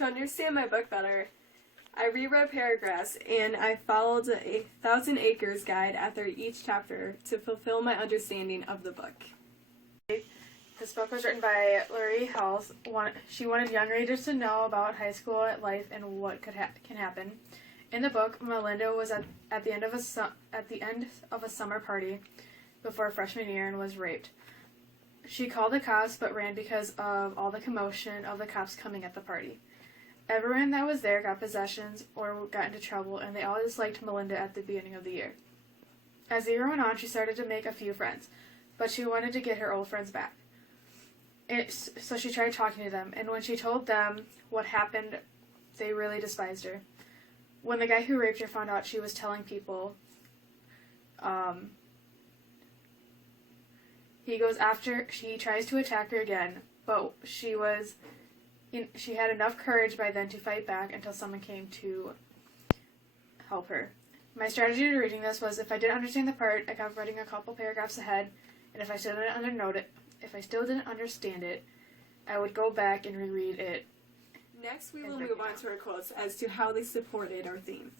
To understand my book better, I reread paragraphs and I followed a 1,000 Acres guide after each chapter to fulfill my understanding of the book. This book was written by Laurie Hales. She wanted young readers to know about high school life and what can happen. In the book, Melinda was at the end of a summer party before freshman year and was raped. She called the cops but ran because of all the commotion of the cops coming at the party. Everyone that was there got possessions or got into trouble, and they all disliked Melinda at the beginning of the year. As the year went on, she started to make a few friends, but she wanted to get her old friends back. So she tried talking to them, and when she told them what happened, they really despised her. When the guy who raped her found out she was telling people, he goes after, she tries to attack her again, but she had enough courage by then to fight back until someone came to help her. My strategy to reading this was, if I didn't understand the part, I kept writing a couple paragraphs ahead, and if I still didn't understand it, I would go back and reread it. Next, we will move on to our quotes as to how they supported our theme.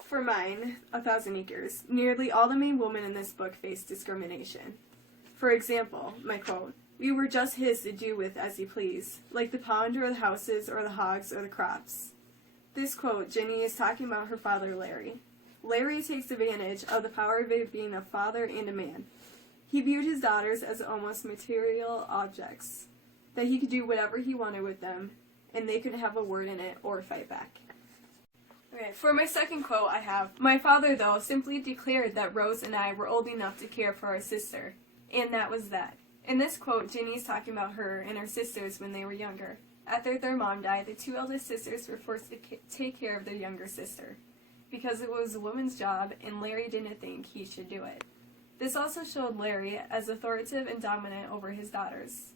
For mine, 1,000 Acres, nearly all the main women in this book faced discrimination. For example, my quote, "We were just his to do with as he pleased, like the pond or the houses or the hogs or the crops." This quote, Ginny is talking about her father, Larry. Larry takes advantage of the power of being a father and a man. He viewed his daughters as almost material objects, that he could do whatever he wanted with them, and they couldn't have a word in it or fight back. Okay, for my second quote I have, "My father, though, simply declared that Rose and I were old enough to care for our sister, and that was that." In this quote, Ginny is talking about her and her sisters when they were younger. After their mom died, the two eldest sisters were forced to take care of their younger sister, because it was a woman's job and Larry didn't think he should do it. This also showed Larry as authoritative and dominant over his daughters.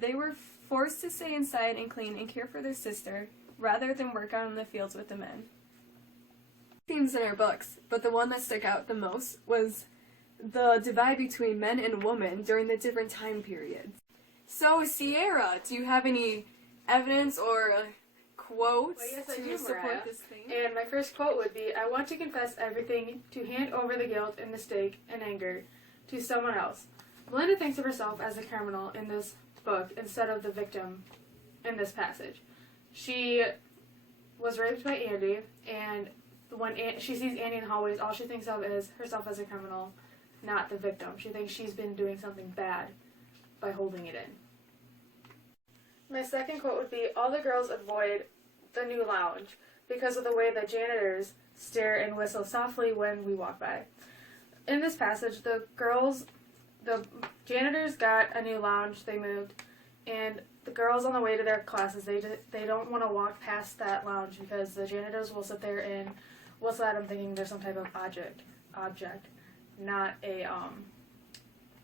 They were forced to stay inside and clean and care for their sister, rather than work out in the fields with the men. Themes in our books, but the one that stuck out the most was the divide between men and women during the different time periods. So, Sierra, do you have any evidence or quotes to support this thing? And my first quote would be, "I want to confess everything, to hand over the guilt and mistake and anger to someone else." Melinda thinks of herself as a criminal in this book instead of the victim in this passage. She was raped by Andy, and when she sees Andy in the hallways, all she thinks of is herself as a criminal, not the victim. She thinks she's been doing something bad by holding it in. My second quote would be, "All the girls avoid the new lounge because of the way the janitors stare and whistle softly when we walk by." In this passage, the janitors got a new lounge, they moved, and the girls on the way to their classes, they don't want to walk past that lounge because the janitors will sit there and whistle at them thinking they're some type of object, not a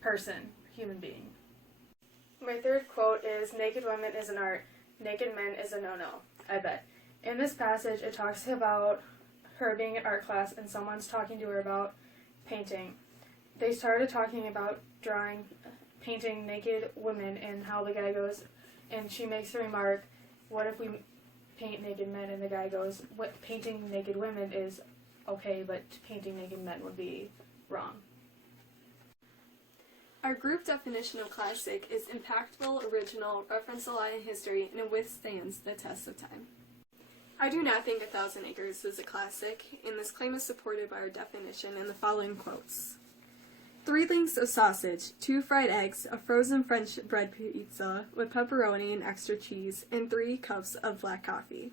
person, human being. My third quote is, "Naked women is an art, naked men is a no-no, I bet." In this passage, it talks about her being in art class and someone's talking to her about painting. They started talking about painting naked women, and how the guy goes, and she makes the remark, "What if we paint naked men?" And the guy goes, "What, painting naked women is okay, but painting naked men would be wrong." Our group definition of classic is impactful, original, reference a lot in history, and it withstands the test of time. I do not think 1,000 Acres is a classic, and this claim is supported by our definition in the following quotes. 3 links of sausage, 2 fried eggs, a frozen French bread pizza with pepperoni and extra cheese, and 3 cups of black coffee.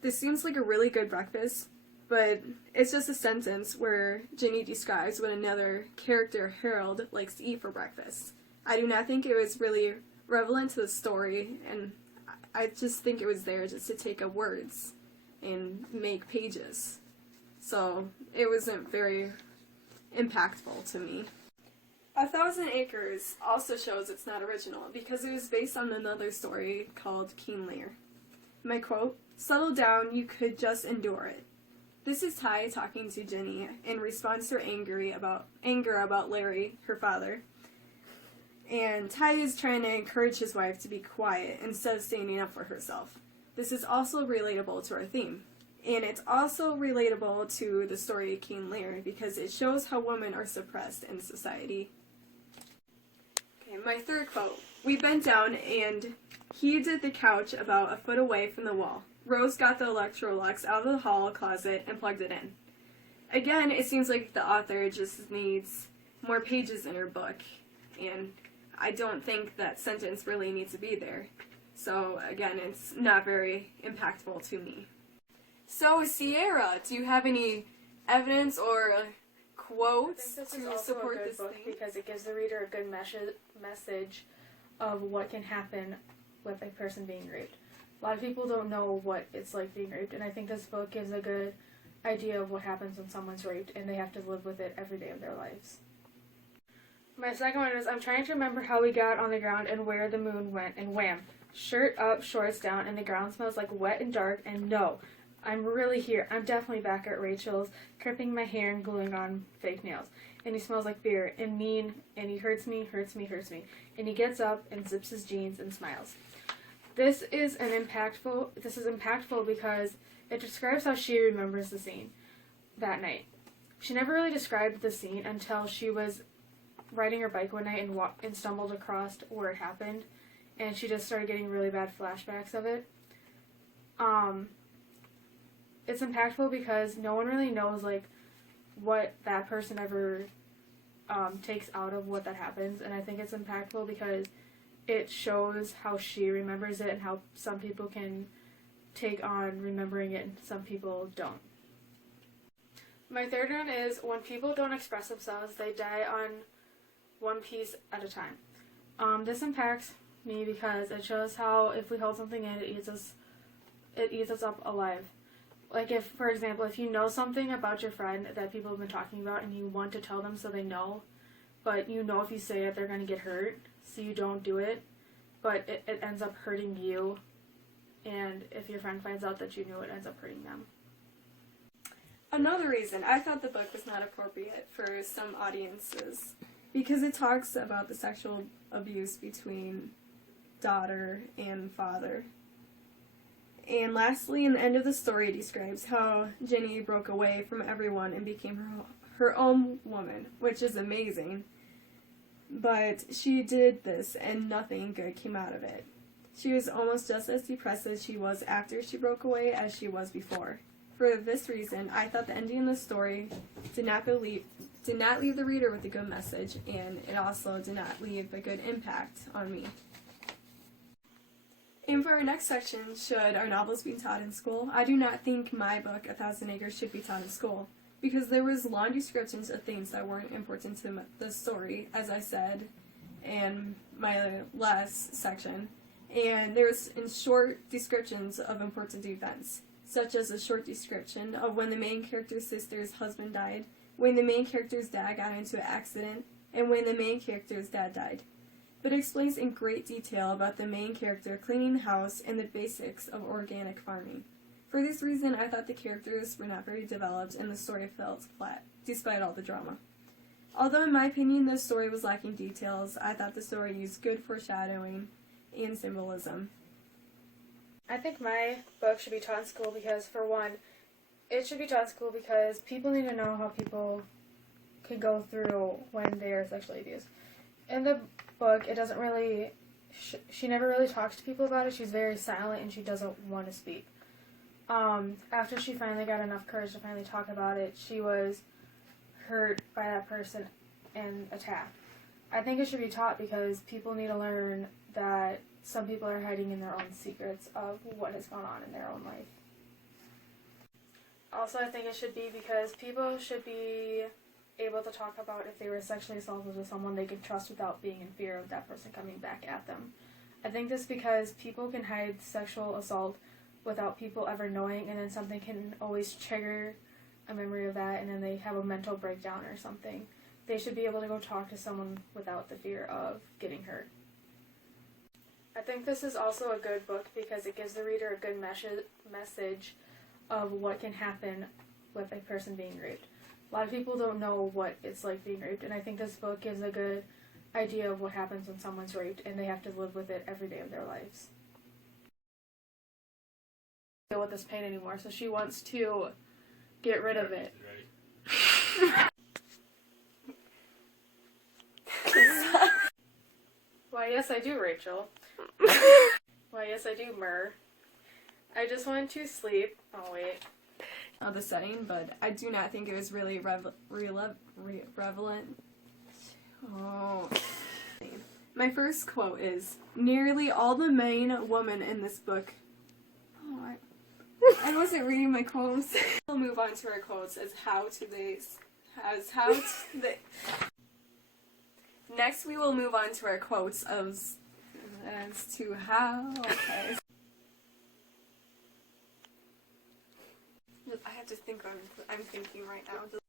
This seems like a really good breakfast, but it's just a sentence where Ginny describes what another character, Harold, likes to eat for breakfast. I do not think it was really relevant to the story, and I just think it was there just to take up words and make pages. So it wasn't very impactful to me. 1,000 Acres also shows it's not original because it was based on another story called King Lear. My quote, "Settle down, you could just endure it." This is Ty talking to Ginny in response to her anger about Larry, her father. And Ty is trying to encourage his wife to be quiet instead of standing up for herself. This is also relatable to our theme. And it's also relatable to the story of King Lear because it shows how women are suppressed in society. Okay, my third quote. We bent down and he did the couch about a foot away from the wall. Rose got the Electrolux out of the hall closet and plugged it in. Again, it seems like the author just needs more pages in her book, and I don't think that sentence really needs to be there. So again, it's not very impactful to me. So Sierra, do you have any evidence or quotes I think this to is also support a good this book thing? because it gives the reader a good message of what can happen with a person being raped. A lot of people don't know what it's like being raped, and I think this book gives a good idea of what happens when someone's raped and they have to live with it every day of their lives. My second one is I'm trying to remember how we got on the ground and where the moon went, and wham, shirt up, shorts down, and the ground smells like wet and dark, and no, I'm really here. I'm definitely back at Rachel's, crimping my hair and gluing on fake nails. And he smells like beer and mean, and he hurts me. And he gets up and zips his jeans and smiles. This is impactful because it describes how she remembers the scene that night. She never really described the scene until she was riding her bike one night and stumbled across where it happened, and she just started getting really bad flashbacks of it. It's impactful because no one really knows like what that person ever takes out of what that happens, and I think it's impactful because it shows how she remembers it and how some people can take on remembering it and some people don't. My third one is when people don't express themselves, they die on one piece at a time. This impacts me because it shows how if we hold something in, it eats us up alive. Like if, for example, if you know something about your friend that people have been talking about and you want to tell them so they know, but you know if you say it they're going to get hurt, so you don't do it, but it ends up hurting you, and if your friend finds out that you knew it ends up hurting them. Another reason I thought the book was not appropriate for some audiences because it talks about the sexual abuse between daughter and father. And lastly, in the end of the story, it describes how Jenny broke away from everyone and became her own woman, which is amazing. But she did this and nothing good came out of it. She was almost just as depressed as she was after she broke away as she was before. For this reason, I thought the ending of the story did not leave the reader with a good message, and it also did not leave a good impact on me. And for our next section, should our novels be taught in school? I do not think my book, 1,000 Acres, should be taught in school, because there was long descriptions of things that weren't important to the story, as I said in my last section, and there's short descriptions of important events, such as a short description of when the main character's sister's husband died, when the main character's dad got into an accident, and when the main character's dad died. But it explains in great detail about the main character cleaning the house and the basics of organic farming. For this reason, I thought the characters were not very developed and the story felt flat, despite all the drama. Although in my opinion the story was lacking details, I thought the story used good foreshadowing and symbolism. I think my book should be taught in school because, for one, it should be taught in school because people need to know how people can go through when they are sexually abused. In the book, it doesn't really, she never really talks to people about it. She's very silent and she doesn't want to speak. After she finally got enough courage to finally talk about it, she was hurt by that person and attacked. I think it should be taught because people need to learn that some people are hiding in their own secrets of what has gone on in their own life. Also, I think it should be because people should be able to talk about if they were sexually assaulted with someone they can trust without being in fear of that person coming back at them. I think this because people can hide sexual assault without people ever knowing, and then something can always trigger a memory of that, and then they have a mental breakdown or something. They should be able to go talk to someone without the fear of getting hurt. I think this is also a good book because it gives the reader a good message of what can happen with a person being raped. A lot of people don't know what it's like being raped, and I think this book gives a good idea of what happens when someone's raped, and they have to live with it every day of their lives. Deal with this pain anymore, so she wants to get rid of it. Why, yes, I do, Rachel. Why, yes, I do, Myrrh. I just want to sleep. Oh, wait. The setting, but I do not think it was really relevant. Oh. My first quote is, nearly all the main women in this book. Oh, I wasn't reading my quotes. We'll move on to our quotes Next, we will move on to our quotes as to how. Okay. I have to think. I'm thinking right now.